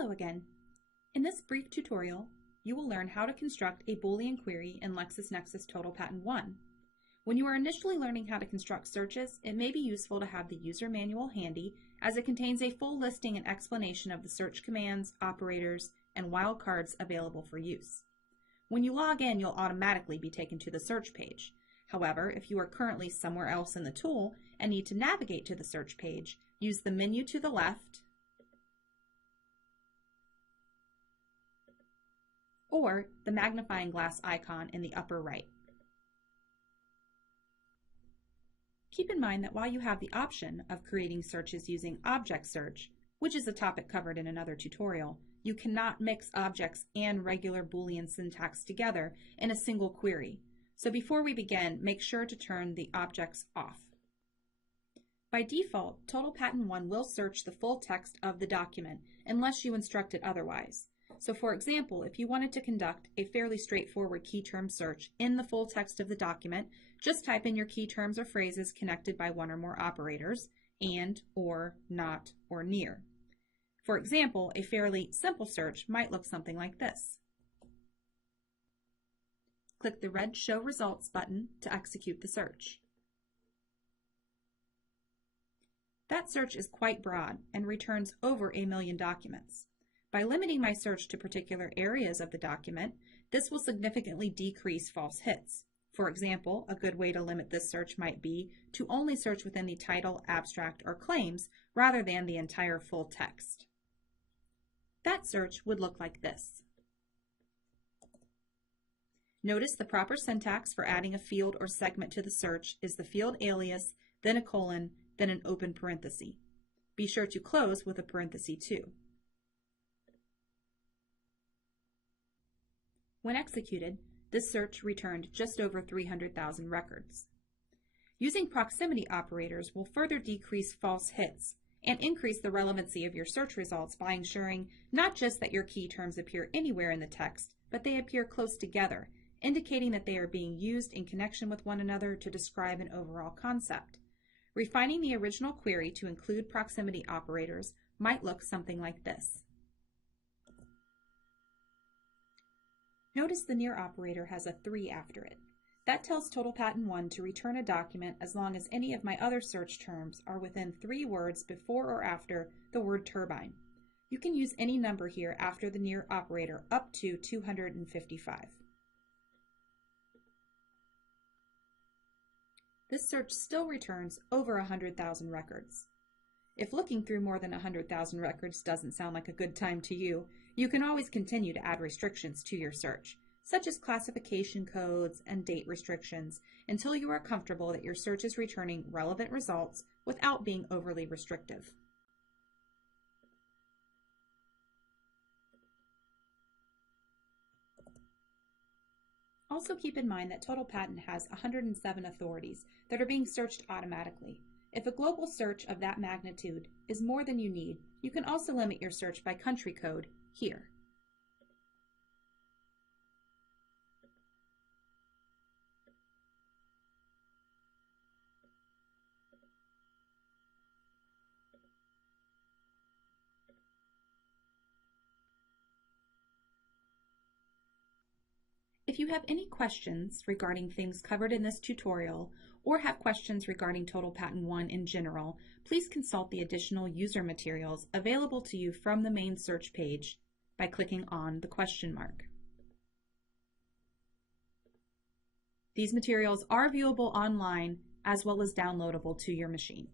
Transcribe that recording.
Hello again. In this brief tutorial, you will learn how to construct a Boolean query in LexisNexis Total Patent 1. When you are initially learning how to construct searches, it may be useful to have the user manual handy as it contains a full listing and explanation of the search commands, operators, and wildcards available for use. When you log in, you'll automatically be taken to the search page. However, if you are currently somewhere else in the tool and need to navigate to the search page, use the menu to the left or the magnifying glass icon in the upper right. Keep in mind that while you have the option of creating searches using object search, which is a topic covered in another tutorial, you cannot mix objects and regular Boolean syntax together in a single query. So before we begin, make sure to turn the objects off. By default, Total Patent 1 will search the full text of the document unless you instruct it otherwise. So for example, if you wanted to conduct a fairly straightforward key term search in the full text of the document, just type in your key terms or phrases connected by one or more operators, and, or, not, or near. For example, a fairly simple search might look something like this. Click the red Show Results button to execute the search. That search is quite broad and returns over 1 million documents. By limiting my search to particular areas of the document, this will significantly decrease false hits. For example, a good way to limit this search might be to only search within the title, abstract, or claims rather than the entire full text. That search would look like this. Notice the proper syntax for adding a field or segment to the search is the field alias, then a colon, then an open parenthesis. Be sure to close with a parenthesis too. When executed, this search returned just over 300,000 records. Using proximity operators will further decrease false hits and increase the relevancy of your search results by ensuring not just that your key terms appear anywhere in the text, but they appear close together, indicating that they are being used in connection with one another to describe an overall concept. Refining the original query to include proximity operators might look something like this. Notice the near operator has a 3 after it. That tells Total Patent 1 to return a document as long as any of my other search terms are within 3 words before or after the word turbine. You can use any number here after the near operator up to 255. This search still returns over 100,000 records. If looking through more than 100,000 records doesn't sound like a good time to you, you can always continue to add restrictions to your search, such as classification codes and date restrictions, until you are comfortable that your search is returning relevant results without being overly restrictive. Also keep in mind that Total Patent has 107 authorities that are being searched automatically. If a global search of that magnitude is more than you need, you can also limit your search by country code here. If you have any questions regarding things covered in this tutorial, or have questions regarding Total Patent 1 in general, please consult the additional user materials available to you from the main search page by clicking on the question mark. These materials are viewable online as well as downloadable to your machine.